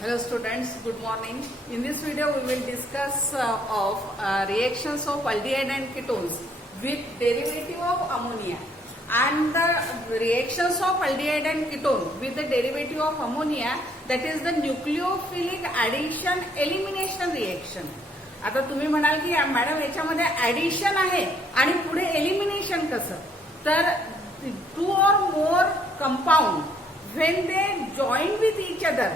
Hello students, good morning. In this video we will discuss of reactions of aldehyde and ketones with derivative of ammonia, and the reactions of aldehyde and ketone with the derivative of ammonia, that is the nucleophilic addition elimination reaction. आता तुम्ही म्हणाल की madam याच्यामध्ये addition आहे आणि पुढे elimination कसं, तर टू और more compound when they join with each other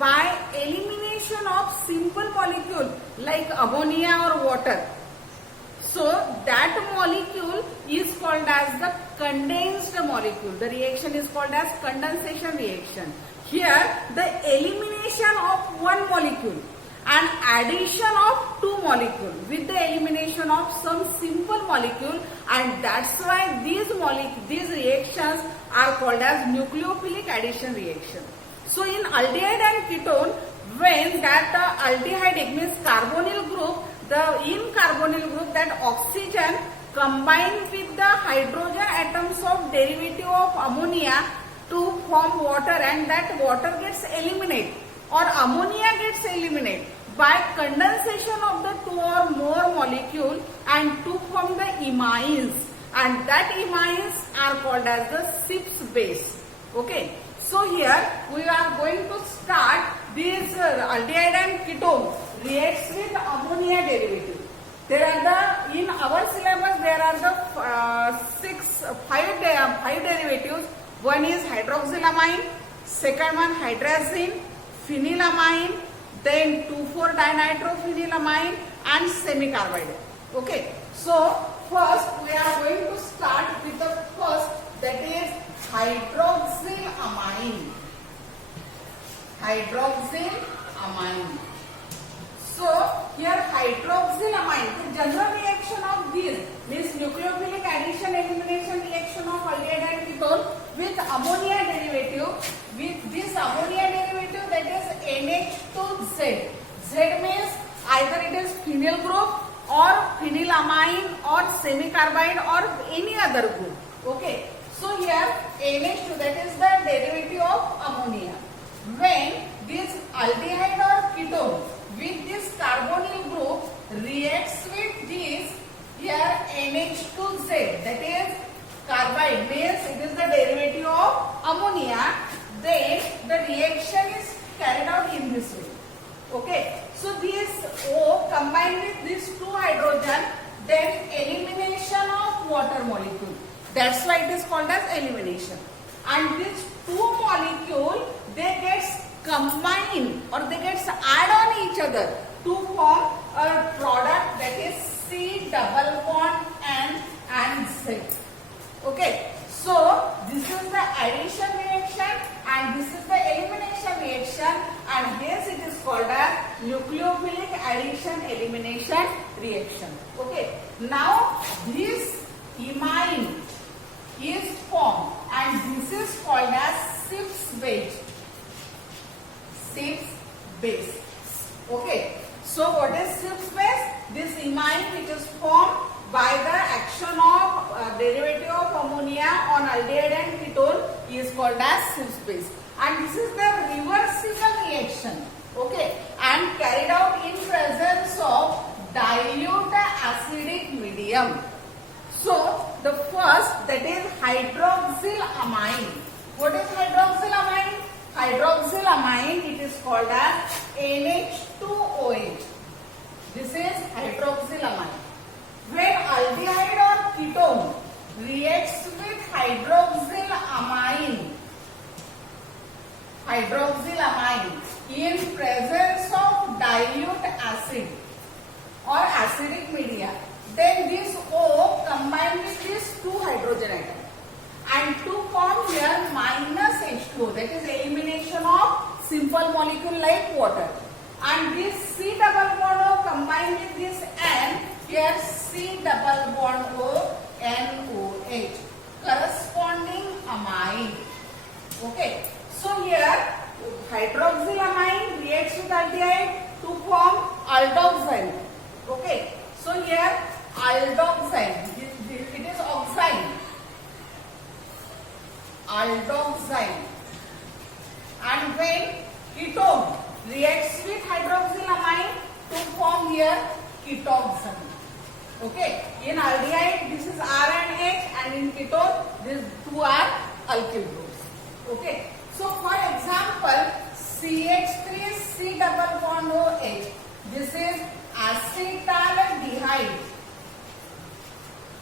by elimination of simple molecule like ammonia or water, so that molecule is called as the condensed molecule. The reaction is called as condensation reaction. Here the elimination of one molecule and addition of two molecule with the elimination of some simple molecule, and that's why these reactions are called as nucleophilic addition reaction. So in aldehyde and ketone, when that aldehyde means carbonyl group, in carbonyl group that oxygen combined with the hydrogen atoms of derivative of ammonia to form water, and that water gets eliminated or ammonia gets eliminated by condensation of the two or more molecule and to form the imines, and that imines are called as the CIPS base. Okay, so here we are going to start this aldehyde and ketone reacts with ammonia derivative. There are the, in our syllabus there are the five derivatives. One is hydroxylamine, second one hydrazine, phenylamine, then 2,4-dinitrophenylamine and semicarbide. Okay, so first we are going to start with the first, that is hydroxylamine. Hydroxylamine. So here hydroxylamine, the general reaction of this means nucleophilic addition elimination reaction of aldehyde and ketone with ammonia derivative. With this ammonia derivative, that is NH2Z. Z means either it is phenyl group or phenylamine or semicarbide or any other group. Okay, so here NH2, that is the derivative of ammonia. When this aldehyde or ketone with this carbonyl group reacts with this here NH2Z, that is carbide, means it is the derivative of ammonia, then the reaction is carried out in this way. Okay, so this O combined with these two hydrogen, then elimination of water molecule. That's why it is called as elimination. And these two molecule, they get combined or they get add on each other to form a product, that is C double bond N and Z. Okay, so this is the addition reaction and this is the elimination reaction, and hence it is called as nucleophilic addition elimination reaction. Okay, now this imine is formed and this is called as CIPS base. CIPS base. Okay, so what is CIPS base? This imine which is formed by the action of derivative of ammonia on aldehyde and ketone is called as CIPS base, and this is the reversible reaction. Okay, and carried out in presence of dilute acidic medium. So the first, that is hydroxylamine. What is hydroxylamine? Hydroxylamine, it is called as NH2OH. This is hydroxylamine. When aldehyde or ketone reacts with hydroxylamine in presence of dilute acid or acidic media, then this O combined with these two hydrogen atoms and to form here minus H2O, that is elimination of simple molecule like water, and this C double bond O combined with this N, here C double bond O NOH, corresponding amine. Okay, so here hydroxylamine reacts with aldehyde to form aldoxyl. Okay, so here aldoxyl, it is oxide, aldoxyl, and when ketone acetoxane. Okay, in aldehyde this is R and H, and in ketone these two are alkyl groups. Okay, so for example, CH3C double bond OH, this is acetaldehyde,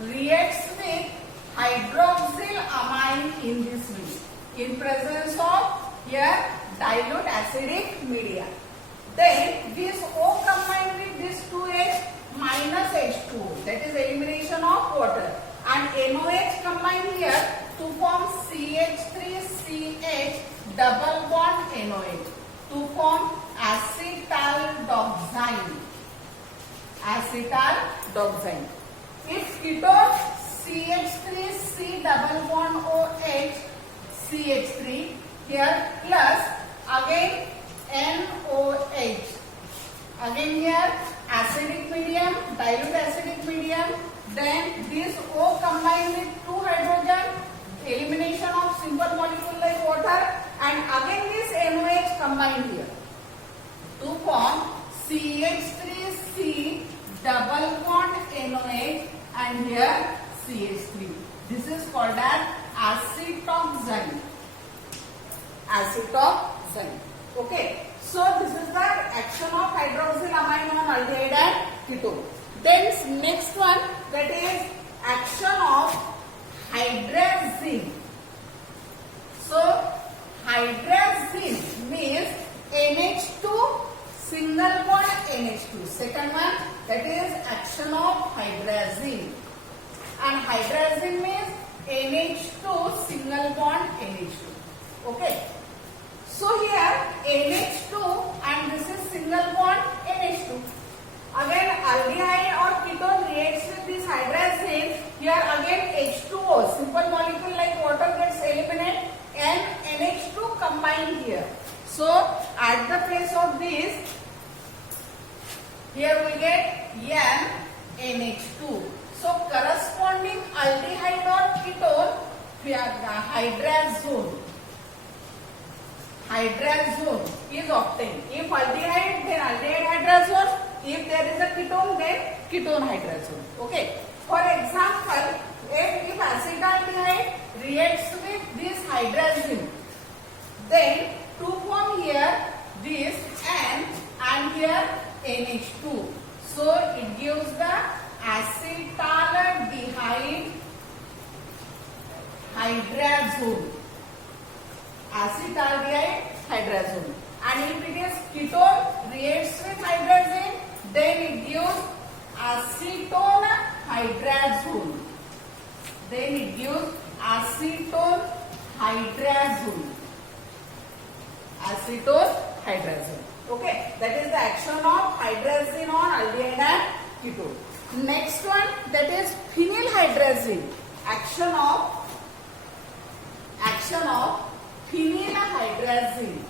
reacts with hydroxyl amine in this way, in presence of here dilute acidic media. Then this O combined with this 2H minus H2O, that is elimination of water, and NOH combined here to form CH3CH double bond NOH to form acetaldoxane. Acetaldoxane. If ketone CH3C double bond OH CH3 here plus again NOH. Again here acidic medium, dilute acidic medium, then this O combined with 2 hydrogen, elimination of simple molecule like water, and again this NOH combined here to form CH3C double bond NOH and here CH3. This is called as acetoxane. Acetoxane. Okay. So this is the action of hydroxyl amine on aldehyde and ketone. Then next one, that is action of hydrazine. So hydrazine means NH2 single bond NH2. Second one, that is action of hydrazine. And hydrazine means NH2 single bond NH2. Okay. So here NH2 and this is single bond NH2. Again aldehyde or ketone reacts with this hydrazine. Here again H2O, simple molecule like water, gets eliminated and NH2 combined here. So at the place of this, here we get NH2. So corresponding aldehyde or ketone, hydrazone is obtained. If aldehyde, then aldehyde hydrazone. If there is a ketone, then ketone hydrazone. Okay. For example, if acetaldehyde reacts with this hydrazine, then to form here this N and here NH2. So it gives the acetaldehyde hydrazone. Acetaldehyde hydrazone. And if it is ketone reacts with hydrazine, then it gives acetone hydrazone. Then it gives acetone hydrazone. Acetone hydrazone. Okay, that is the action of hydrazine on aldehyde and ketone. Next one, that is phenylhydrazine. Action of phenylhydrazine.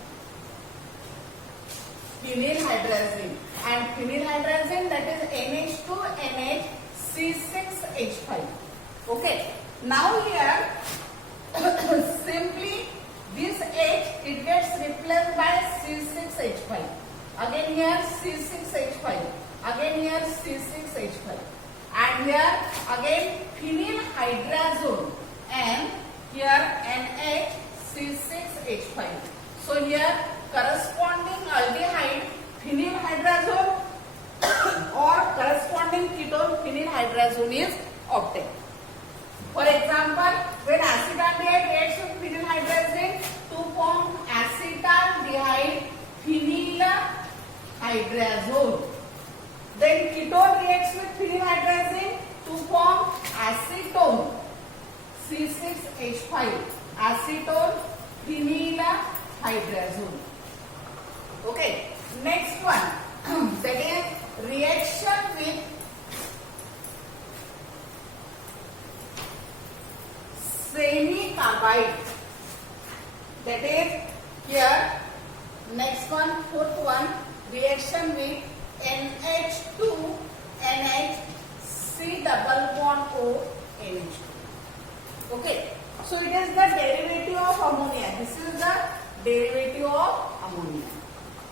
Phenylhydrazine. And phenylhydrazine, that is NH2NH C6H5. Okay. Now here simply this H, it gets replaced by C6H5. Again here C6H5. Again here C6H5. And here again phenylhydrazone and here NH6H5. So here corresponding aldehyde phenylhydrazone or corresponding ketone phenylhydrazone is obtained. For example, when acetaldehyde reacts with phenylhydrazine to form acetaldehyde phenylhydrazone, then ketone reacts with phenylhydrazine to form acetone C6H5, acetone phenylhydrazone. Okay, next one, that is reaction with semi-carbide. That is here, next one, fourth one, reaction with NH2NH C double bond O NH2. Okay, so it is the derivative of ammonia. This is the derivative of ammonia.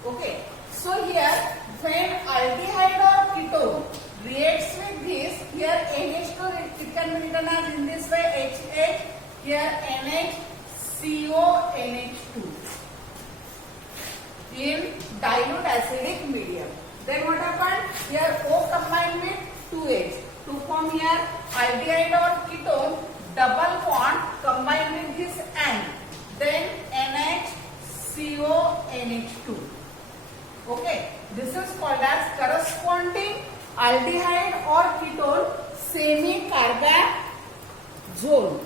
Okay, so here when aldehyde or ketone reacts with this. Here NH2 it can be written as in this way HH. Here NHCO NH2 in dilute acidic medium. Then what happened? Here O combined with 2H to form here aldehyde or ketone. Double bond combined with this N. Then NHCO NH2. Okay, this is called as corresponding aldehyde or ketone semi-carbazole.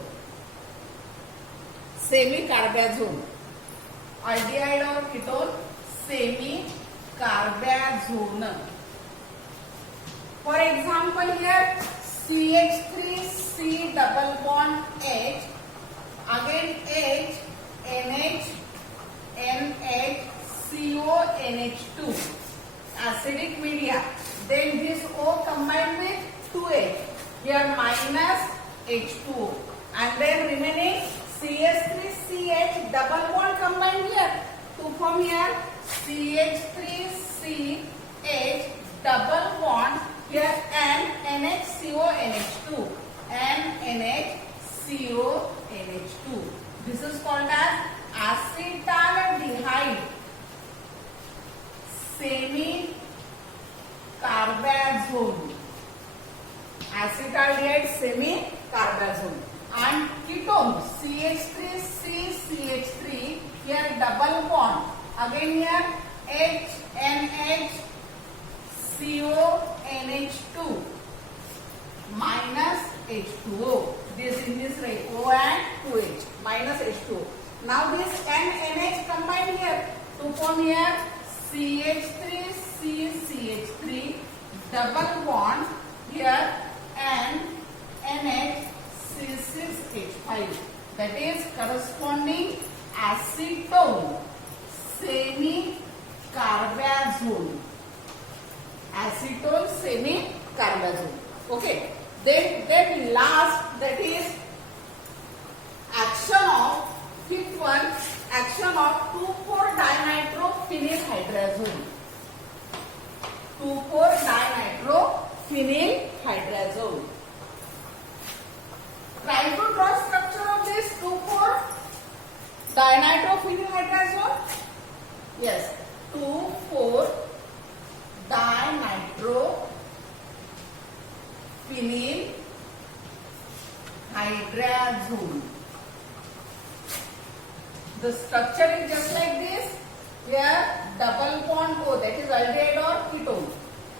Semi-carbazole. Aldehyde or ketone semi-carbazole. For example, here CH3C double bond H, again H, NH, NH, CO, NH2, acidic media. Then this O combined with 2H, here minus H2O, and then remaining CH3CH double bond combined here to form here CH3CH double bond here and NHCO NH2 and NHCO NH2. This is called as acetaldehyde semi-carbazole. Acetaldehyde semi-carbazole. And ketone CH3CCH3 here double bond. Again here HNHCO NH2 minus H2O. This in this way O and 2H minus H2O. Now this NH combined here to form here CH3CCH3 double bond here and NH6H5. That is corresponding acetone semi-carbazole. Acetone semi-carbazole. Okay. Then last, that is action of fifth one, action of 2,4-dinitrophenylhydrazone. 2,4-dinitrophenylhydrazone. Try to draw structure of this 2,4-dinitrophenylhydrazone. Yes, 2,4-dinitrophenylhydrazone. The structure is just like this. Here double bond O, that is aldehyde or ketone,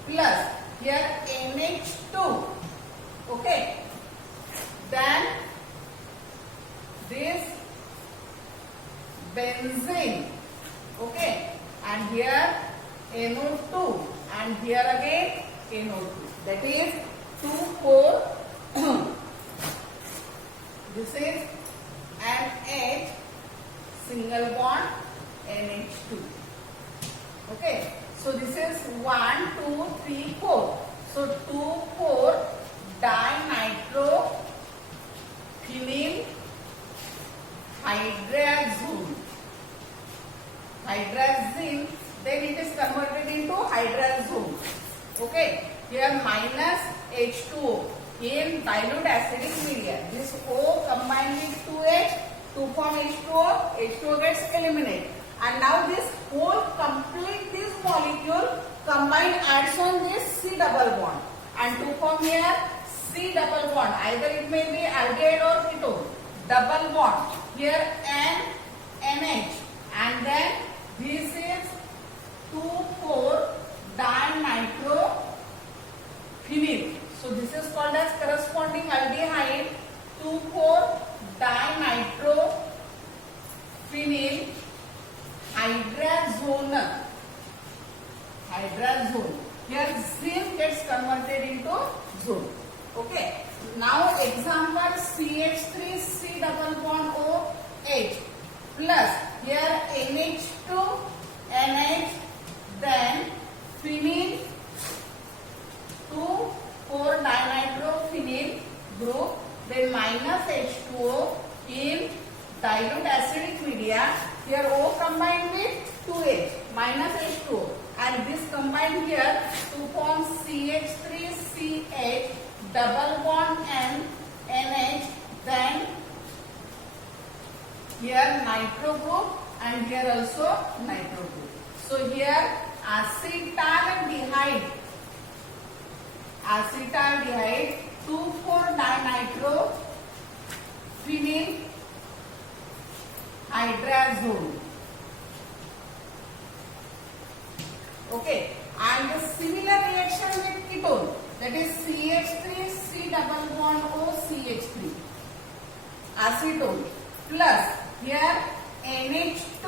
plus here NH2. Okay. Then this benzene. Okay. And here NO2 and here again NO2. That is 2,4. This is NH single bond NH2. Okay. So this is 1, 2, 3, 4. So 2,4-dinitrophenylhydrazone. Hydrazine, then it is converted into hydrazone. Okay. Here minus H2O in dilute acidic media. This O combined with 2H to form H2O. H2O gets eliminated. And now this whole complete this molecule combined adds on this C double bond. And to form here C double bond. Either it may be aldehyde or ketone. Double bond. Here N, NH. And then this is 2,4-dinitrophenyl. So this is called as corresponding aldehyde 2,4-dinitrophenylhydrazone. Hydrazone. Here zine gets converted into zone. Okay. Now example CH3C double bond OH plus here NH2 NH then phenyl 2,4-dinitrophenyl group, then minus H2O in dilute acidic media. Here O combined with 2H minus H2O and this combined here to form CH3C CH, double bond N, NH, then here nitro group and here also nitro group. So here acetaldehyde 2,4-dinitro phenyl hydrazone. Okay, and the similar reaction with ketone, that is CH3 C double bond O CH3 acetone plus here NH2,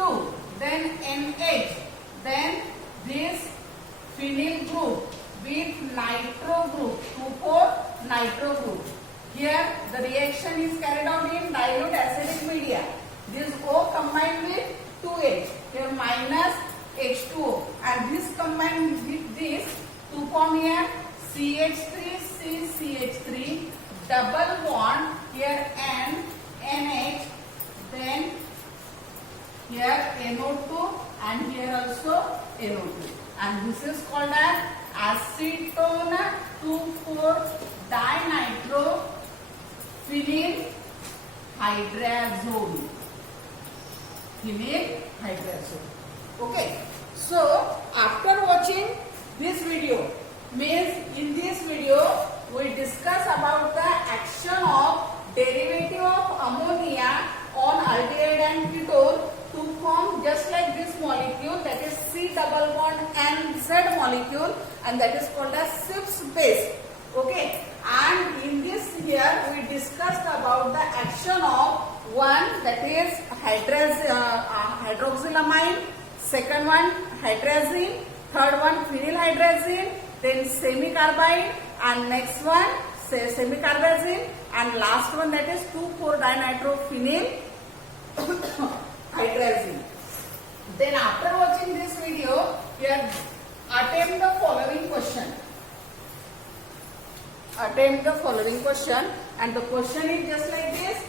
then NH, then this phenyl group with nitro group, 2,4 nitro group. Here the reaction is carried out in dilute acidic media. This O combined with 2H, here minus H2O, and this combined with this to form here CH3 CH3 double bond, here N, NH, then here NO2 and here also NO2, and this is called as acetone 2,4-dinitro phenyl hydrazone. Okay, so after watching this video, means in this video we discuss about the action of derivative of ammonia on aldehyde and ketone to form just like this molecule, that is C double bond and Z molecule, and that is called as Schiff's base. Okay, and in this here we discussed about the action of one, that is hydroxylamine, second one hydrazine, third one phenylhydrazine, then semicarbide, and next one semicarbazine, and last one that is 2,4-dinitrophenyl hydrazine. Then after watching this video, you have attempt the following question. Attempt the following question, and the question is just like this.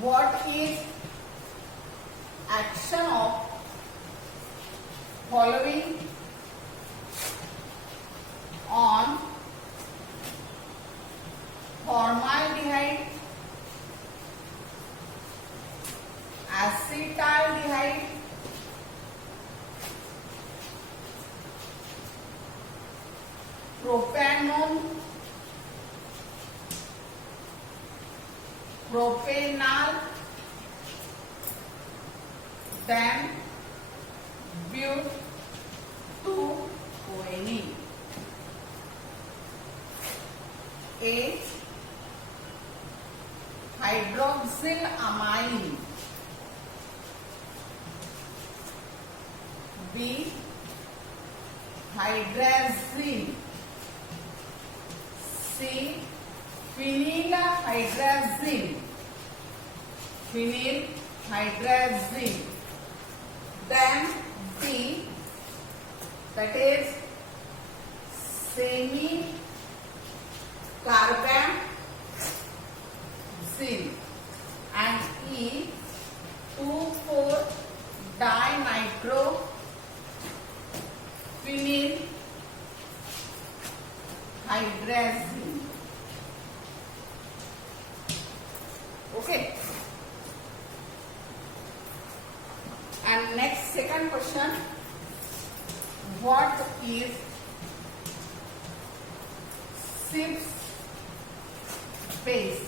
What is action of following on formaldehyde, acetaldehyde, propanone, propanal, then but-2-ONE. A. Hydroxylamine. B. Hydrazine. C. Phenylhydrazine. Phenylhydrazine. Then D, that is semicarbazine, and E, 2,4-dinitrophenylhydrazine. Okay. And next, second question. What is Schiff's base?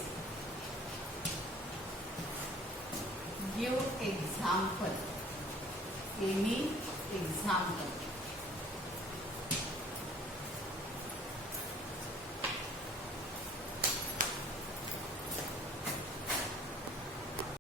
Give example. Any example.